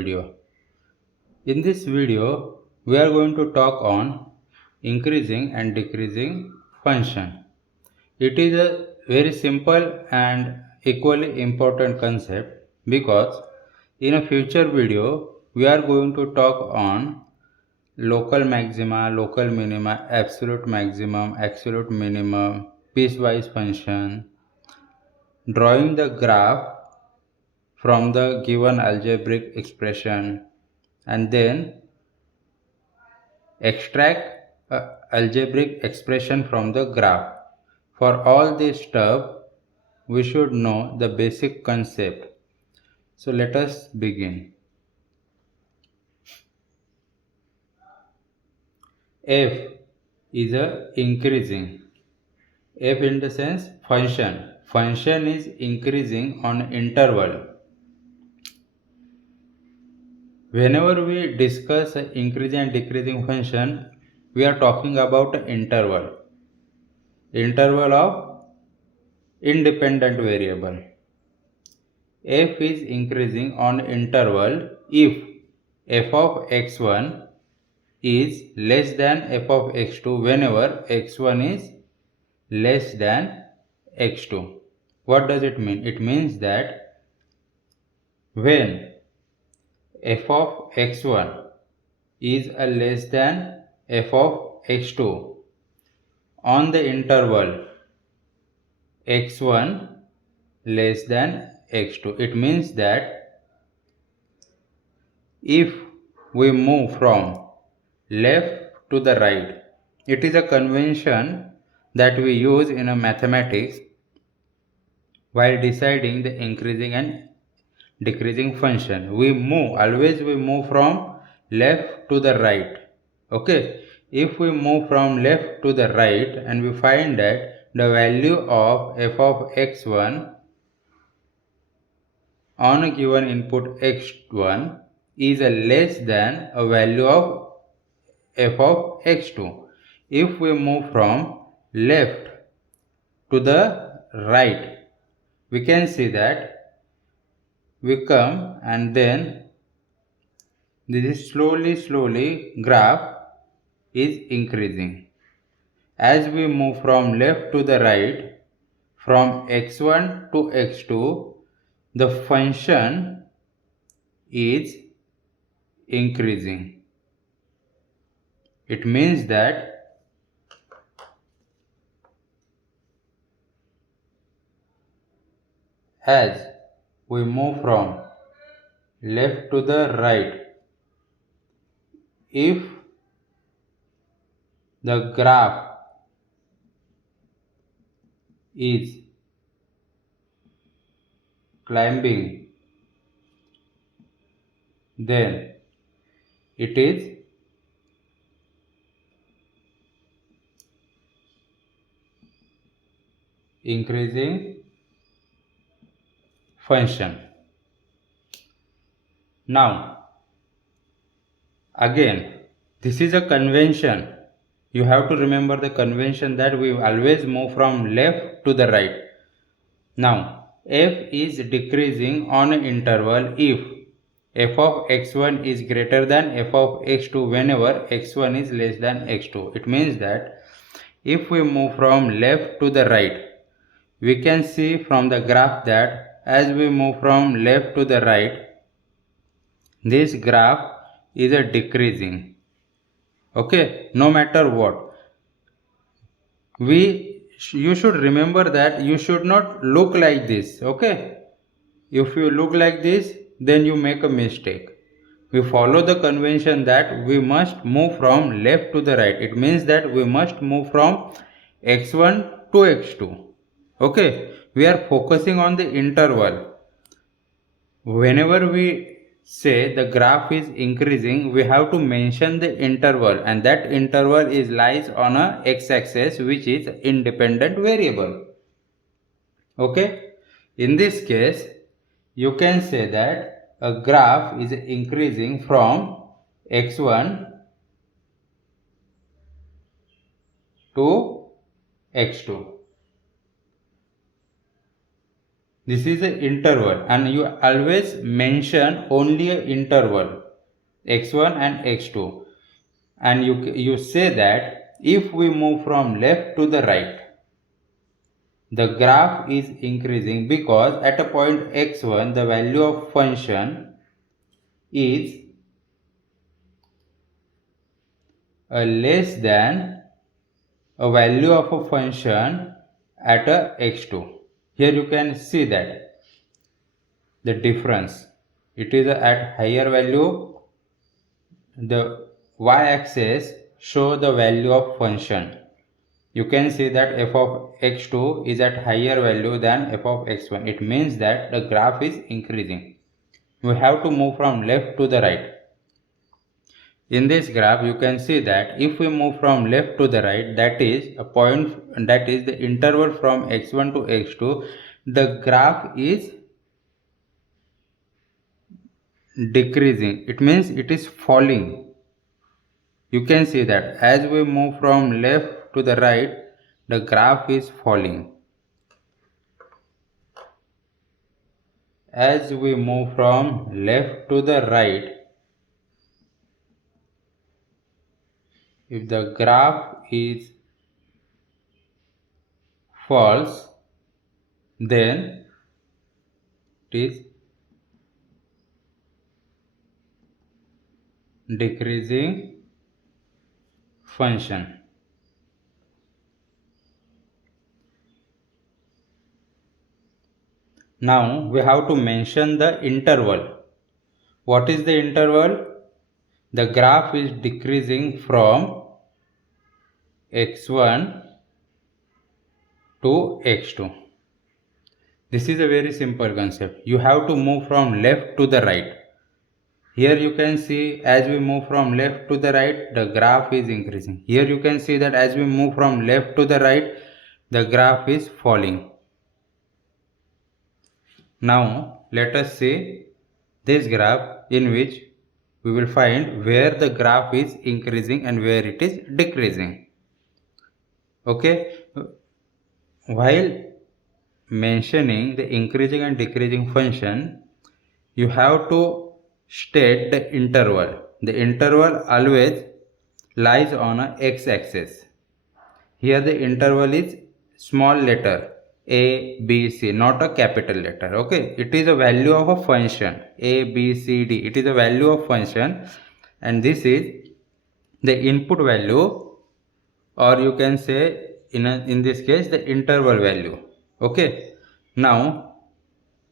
video. In this video, we are going to talk on increasing and decreasing function. It is a very simple and equally important concept because in a future video, we are going to talk on local maxima, local minima, absolute maximum, absolute minimum, piecewise function, drawing the graph from the given algebraic expression, and then extract a algebraic expression from the graph. For all this stuff, we should know the basic concept. So let us begin. F is a increasing. F in the sense function. Function is increasing on interval. Whenever we discuss increasing and decreasing function, we are talking about interval of independent variable. F is increasing on interval if f of x1 is less than f of x2 whenever x1 is less than x2. What does it mean? It means that when f of x1 is a less than f of x2 on the interval x1 less than x2, it means that if we move from left to the right, it is a convention that we use in a mathematics while deciding the increasing and decreasing function. We move from left to the right. Okay, if we move from left to the right and we find that the value of f of x1 on a given input x1 is a less than a value of f of x2. If we move from left to the right, we can see that we come and then this slowly graph is increasing. As we move from left to the right, from x1 to x2, the function is increasing. It means that as we move from left to the right, if the graph is climbing, then it is increasing function. Now again, this is a convention. You have to remember the convention that we always move from left to the right. Now f is decreasing on an interval if f of x1 is greater than f of x2 whenever x1 is less than x2. It means that if we move from left to the right, we can see from the graph that as we move from left to the right, this graph is a decreasing. Okay, no matter what, you should remember that you should not look like this. Okay, if you look like this, then you make a mistake. We follow the convention that we must move from left to the right. It means that we must move from x1 to x2. Okay, we are focusing on the interval. Whenever we say the graph is increasing, we have to mention the interval, and that interval is lies on a x-axis, which is independent variable. Okay, in this case you can say that a graph is increasing from x1 to x2. This is an interval, and you always mention only an interval x1 and x2, and you say that if we move from left to the right, the graph is increasing because at a point x1 the value of function is less than a value of a function at a x2. Here you can see that the difference, it is at higher value, the y-axis show the value of function. You can see that f of x2 is at higher value than f of x1. It means that the graph is increasing. We have to move from left to the right. In this graph, you can see that if we move from left to the right, that is a point, that is the interval from x1 to x2, the graph is decreasing. It means it is falling. You can see that as we move from left to the right, the graph is falling. As we move from left to the right, if the graph is false, then it is decreasing function. Now we have to mention the interval. What is the interval? The graph is decreasing from x1 to x2. This is a very simple concept. You have to move from left to the right. Here you can see as we move from left to the right, the graph is increasing. Here you can see that as we move from left to the right, the graph is falling. Now let us see this graph in which we will find where the graph is increasing and where it is decreasing. Okay, while mentioning the increasing and decreasing function, you have to state the interval. The interval always lies on a x-axis. Here the interval is small letter a, b, c, not a capital letter. Okay, it is a value of a function a, b, c, d. It is a value of function, and this is the input value, or you can say in this case the interval value. Okay, now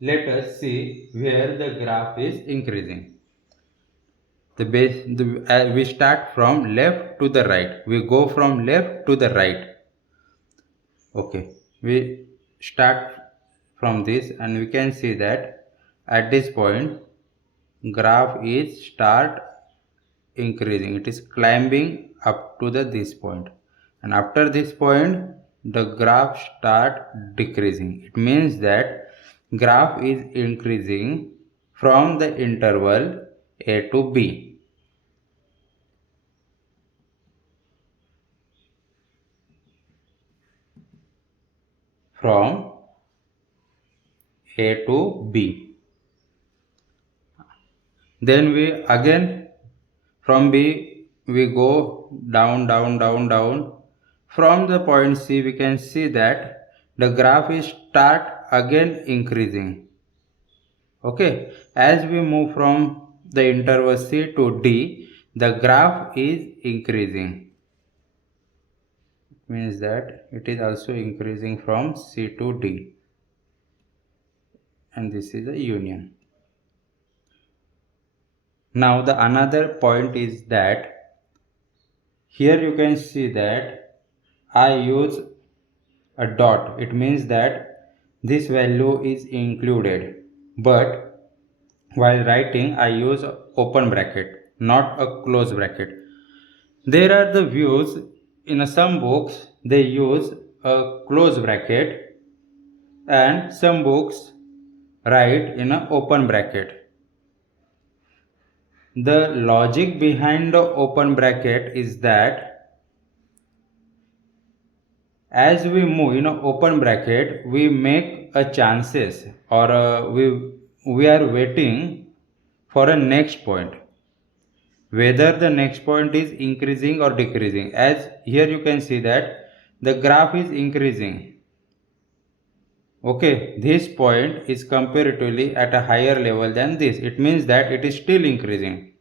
let us see where the graph is increasing. We start from left to the right. We go from left to the right. Okay, we start from this, and we can see that at this point graph is start increasing. It is climbing up to this point, and after this point the graph start decreasing. It means that graph is increasing from the interval a to b. From a to b. Then we again from b we go down, down, down, down. From the point C we can see that the graph is start again increasing. Okay, as we move from the interval C to D, the graph is increasing. It means that it is also increasing from C to D, and this is a union. Now the another point is that here you can see that I use a dot. It means that this value is included, but while writing I use open bracket, not a close bracket. There are the views in some books they use a close bracket, and some books write in an open bracket. The logic behind the open bracket is that as we move in an open bracket, we make a chances, or we are waiting for a next point, whether the next point is increasing or decreasing. As here you can see that the graph is increasing. Okay, this point is comparatively at a higher level than this. It means that it is still increasing.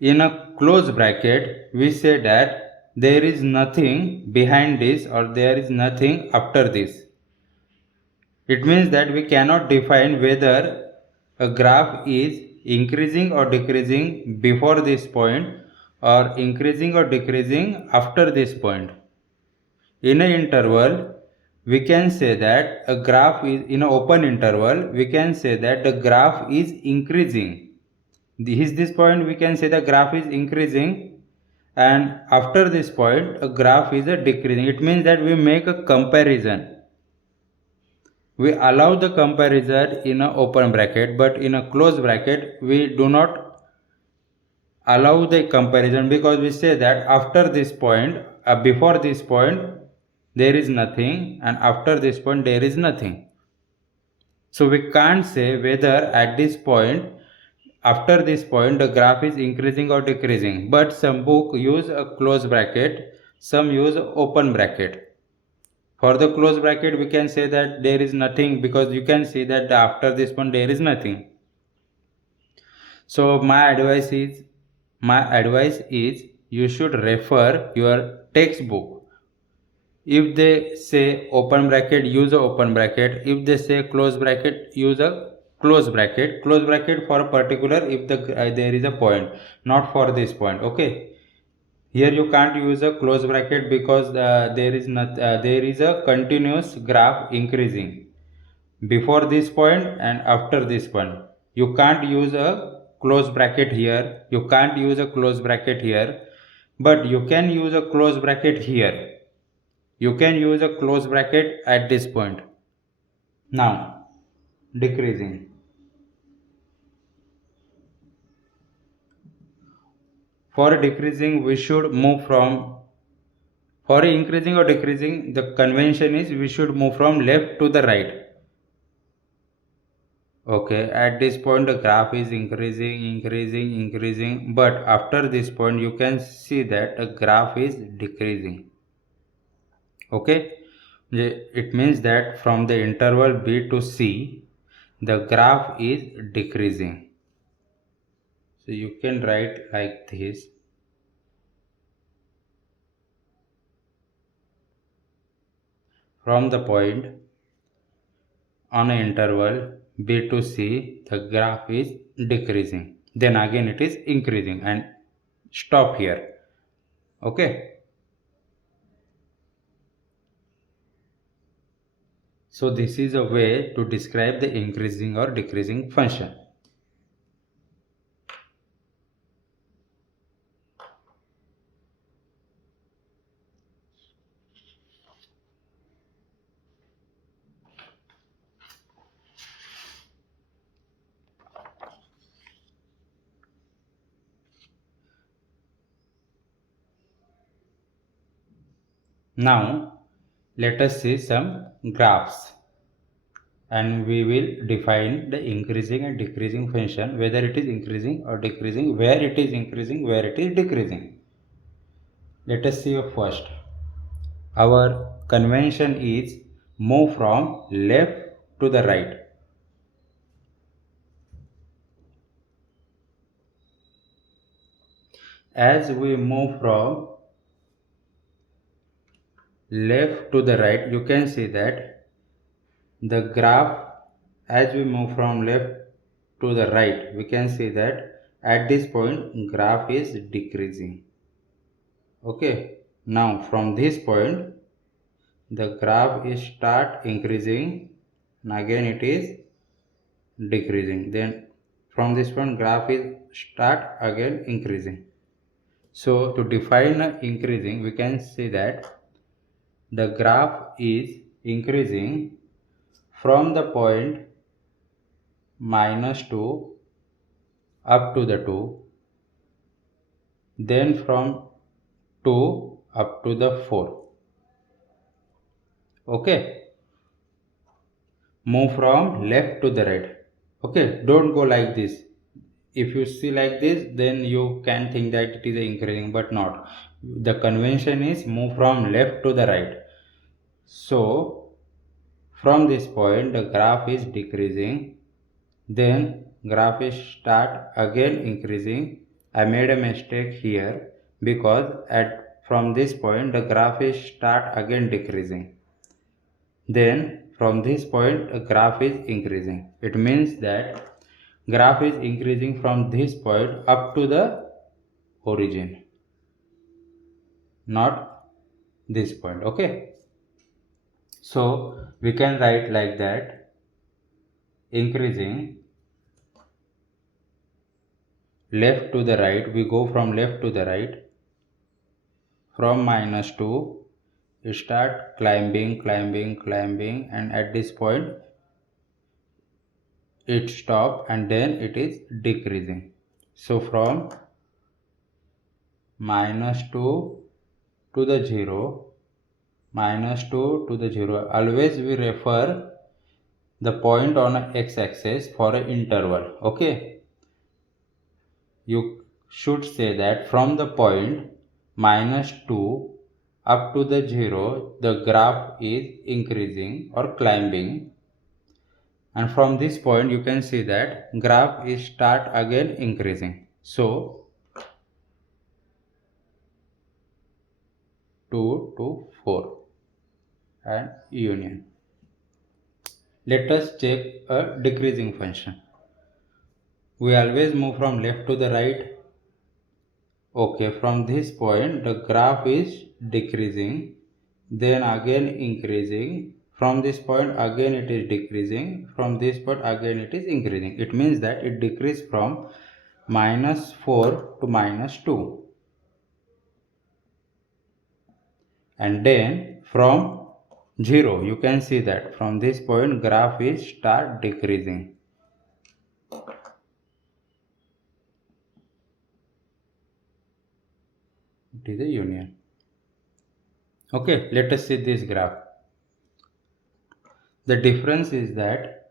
In a close bracket, we say that there is nothing behind this or there is nothing after this. It means that we cannot define whether a graph is increasing or decreasing before this point or increasing or decreasing after this point. In an interval, we can say that a graph is, in an open interval, we can say that the graph is increasing. This point we can say the graph is increasing, and after this point a graph is a decreasing. It means that we make a comparison. We allow the comparison in an open bracket, but in a closed bracket we do not allow the comparison, because we say that after this point, before this point there is nothing, and after this point there is nothing. So we can't say whether at this point, after this point, the graph is increasing or decreasing. But some book use a close bracket, some use open bracket. For the close bracket, we can say that there is nothing, because you can see that after this point there is nothing. So my advice is you should refer your textbook. If they say open bracket, use a open bracket. If they say close bracket, use a close bracket. Close bracket for a particular if there is a point, not for this point. Okay. Here you can't use a close bracket because there is a continuous graph increasing before this point and after this point. You can't use a close bracket here. You can't use a close bracket here, but you can use a close bracket here. You can use a close bracket at this point. Now, decreasing. For decreasing, we should move from, for increasing or decreasing, the convention is we should move from left to the right. Okay, at this point the graph is increasing, but after this point you can see that the graph is decreasing. Okay, it means that from the interval B to C, the graph is decreasing. So you can write like this. From the point on an interval B to C, the graph is decreasing. Then again it is increasing, and stop here. Okay. So this is a way to describe the increasing or decreasing function. Now let us see some graphs, and we will define the increasing and decreasing function, whether it is increasing or decreasing, where it is increasing, where it is decreasing. Let us see first. Our convention is move from left to the right. As we move from left to the right, you can see that the graph, as we move from left to the right, we can see that at this point graph is decreasing. Okay, now from this point the graph is start increasing, and again it is decreasing. Then from this point graph is start again increasing. So to define increasing, we can say that the graph is increasing from the point -2 up to the 2, then from 2 up to the 4. Okay, move from left to the right. Okay, don't go like this. If you see like this, then you can think that it is increasing, but not. The convention is move from left to the right. So from this point the graph is decreasing, then graph is start again increasing. I made a mistake here because at from this point the graph is start again decreasing. Then from this point a graph is increasing. It means that graph is increasing from this point up to the origin, not this point. Okay, so we can write like that: increasing left to the right. We go from left to the right. From -2 you start climbing, and at this point it stop and then it is decreasing. So from -2 to the 0, -2 to the 0, always we refer the point on a x-axis for an interval. Okay, you should say that from the point -2 up to the 0 the graph is increasing or climbing, and from this point you can see that graph is start again increasing. So 2 to 4 and union. Let us check a decreasing function. We always move from left to the right. Okay, from this point the graph is decreasing, then again increasing. From this point again it is decreasing. From this point again it is increasing. It means that it decreased from -4 to -2. And then from 0 you can see that from this point graph is start decreasing. It is a union. Okay, let us see this graph. The difference is that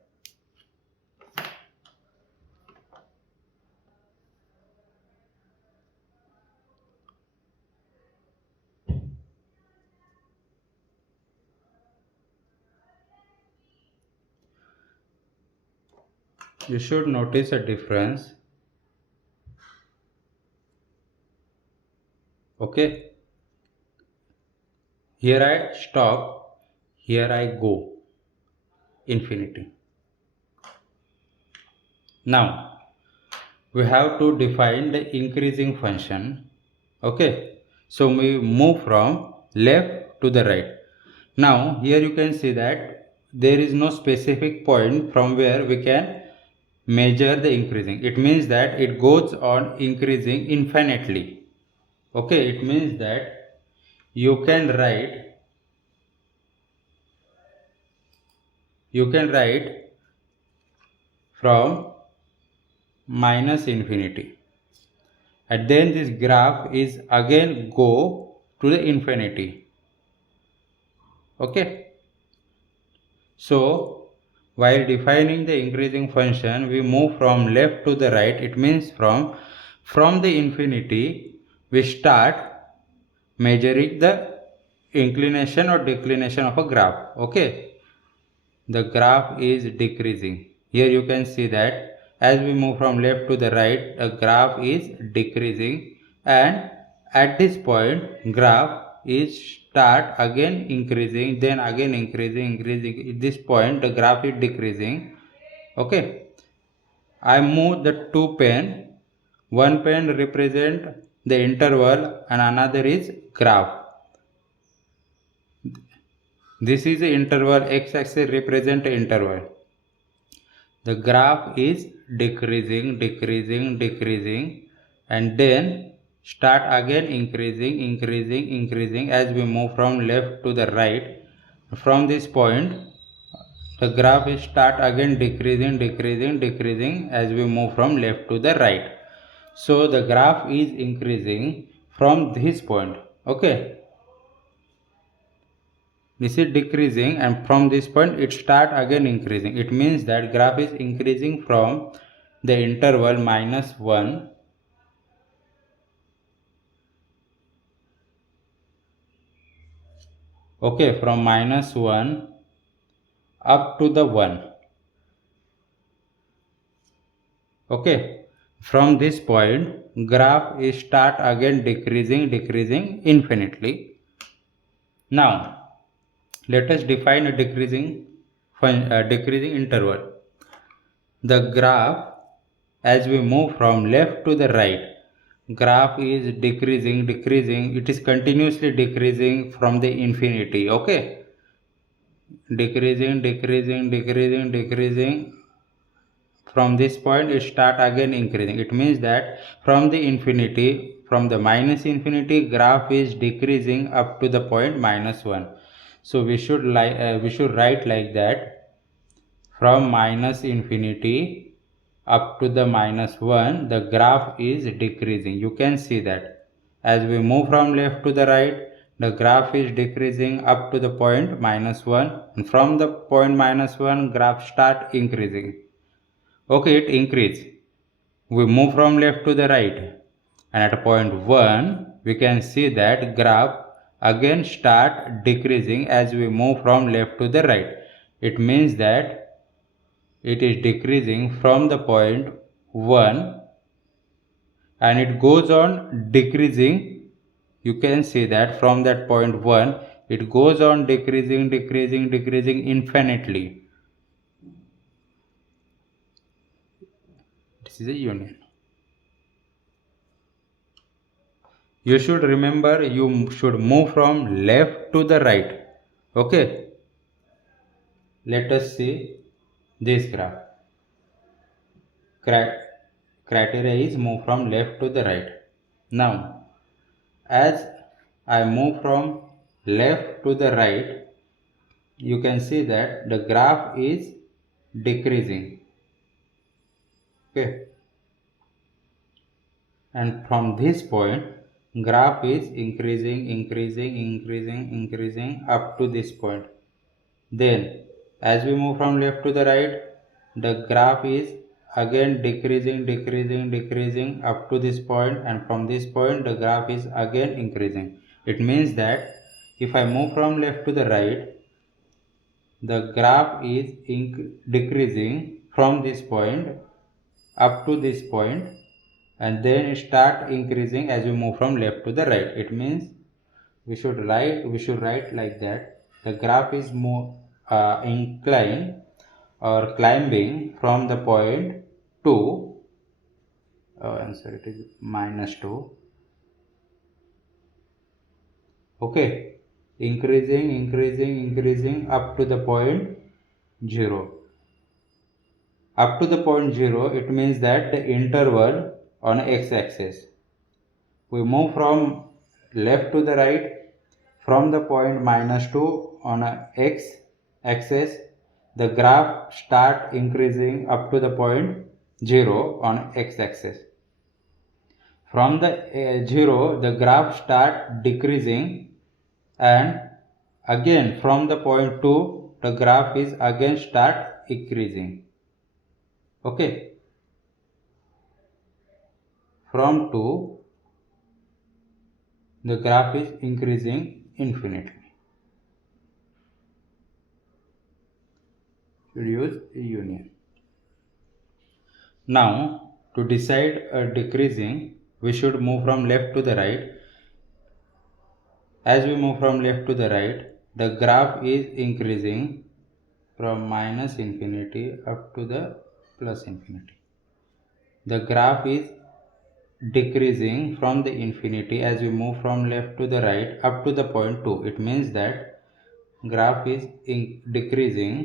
you should notice a difference. Okay, here I stop, here I go infinity. Now we have to define the increasing function. Okay, so we move from left to the right. Now here you can see that there is no specific point from where we can measure the increasing. It means that it goes on increasing infinitely. Okay, it means that you can write from minus infinity, and then this graph is again go to the infinity. Okay, so while defining the increasing function we move from left to the right. It means from the infinity we start measuring the inclination or declination of a graph. Okay, the graph is decreasing. Here you can see that as we move from left to the right the graph is decreasing, and at this point graph is start again increasing, then again increasing. At this point the graph is decreasing. Okay, I move the two pen. One pen represent the interval and another is graph. This is the interval, x-axis represent the interval. The graph is decreasing, and then start again increasing as we move from left to the right. From this point the graph is start again decreasing as we move from left to the right. So the graph is increasing from this point. Okay, this is decreasing, and from this point it start again increasing. It means that graph is increasing from the interval -1 okay, from -1 up to the 1. Okay, from this point graph is start again decreasing infinitely. Now let us define a decreasing interval. The graph, as we move from left to the right, graph is decreasing. It is continuously decreasing from the infinity. Okay, decreasing. From this point it start again increasing. It means that from the infinity, from the minus infinity, graph is decreasing up to the point -1. So we should write like that: from minus infinity up to the -1, the graph is decreasing. You can see that as we move from left to the right, the graph is decreasing up to the point -1, and from the point -1 graph start increasing. Okay, it increase. We move from left to the right, and at point 1 we can see that graph again start decreasing as we move from left to the right. It means that it is decreasing from the point 1 and it goes on decreasing. You can see that from that point 1 it goes on decreasing infinitely. This is a union. You should remember, you should move from left to the right. Okay, let us see this graph. Criteria is move from left to the right. Now as I move from left to the right, you can see that the graph is decreasing. Okay, and from this point graph is increasing up to this point. Then as we move from left to the right, the graph is again decreasing up to this point, and from this point the graph is again increasing. It means that if I move from left to the right, the graph is decreasing from this point up to this point, and then start increasing as we move from left to the right. It means we should write like that: the graph is more incline or climbing from the point 2, answer it is -2. Okay, increasing up to the point 0. Up to the point 0, it means that the interval on x-axis. We move from left to the right from the point -2 on a x-axis. The graph start increasing up to the point 0 on x-axis. From the 0, the graph start decreasing, and again from the point 2, the graph is again start increasing. Okay, from 2 the graph is increasing infinitely. Should use a union. Now to decide a decreasing, we should move from left to the right. As we move from left to the right, the graph is increasing from -infinity up to the +infinity. The graph is decreasing from the infinity as we move from left to the right up to the point 2. It means that graph is decreasing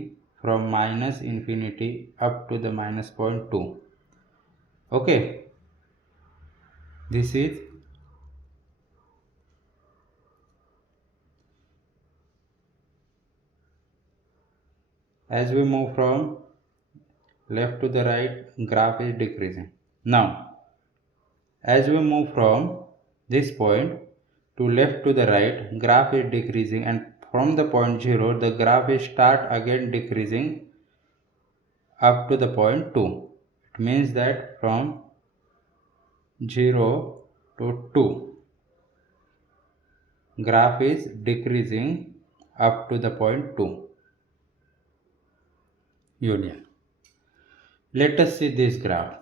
from -infinity up to the point 2. Okay, this is as we move from left to the right, graph is decreasing. Now as we move from this point to left to the right, graph is decreasing, and from the point 0, the graph is start again decreasing up to the point 2. It means that from 0 to 2, graph is decreasing up to the point 2 union. Let us see this graph.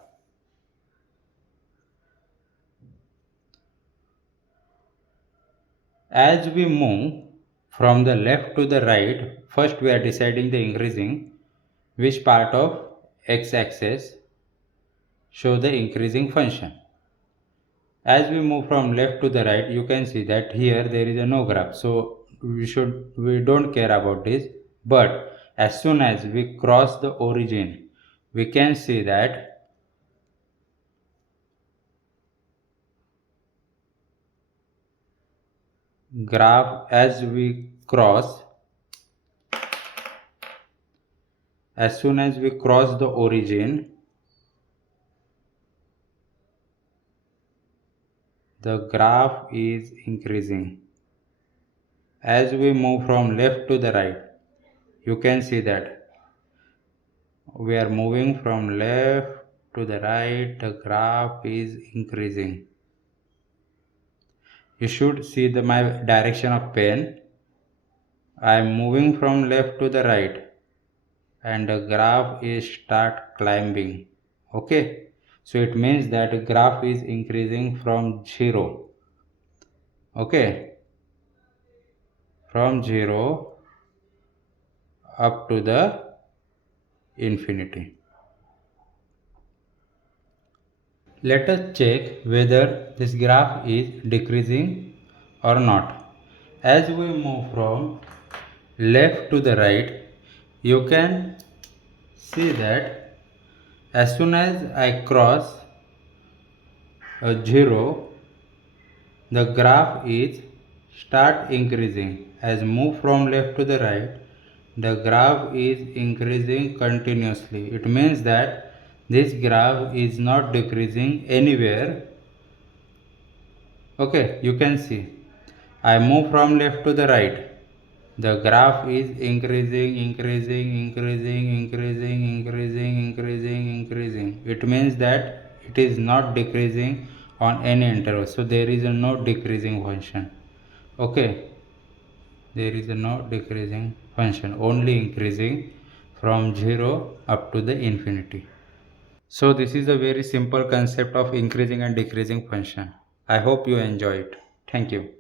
As we move from the left to the right, first we are deciding the increasing, which part of x-axis show the increasing function. As we move from left to the right, you can see that here there is a no graph, so we don't care about this. But as soon as we cross the origin, we can see that graph as soon as we cross the origin, the graph is increasing. As we move from left to the right, you can see that we are moving from left to the right, the graph is increasing. You should see my direction of pen. I am moving from left to the right and the graph is start climbing. Okay, so it means that the graph is increasing from 0. Okay, from 0 up to the infinity. Let us check whether this graph is decreasing or not. As we move from left to the right, you can see that as soon as I cross a 0, the graph is start increasing. As move from left to the right, the graph is increasing continuously. It means that this graph is not decreasing anywhere. Okay, you can see I move from left to the right, the graph is increasing. It means that it is not decreasing on any interval, so there is no decreasing function. Okay, there is no decreasing function, only increasing from 0 up to the infinity. So this is a very simple concept of increasing and decreasing function. I hope you enjoy it. Thank you.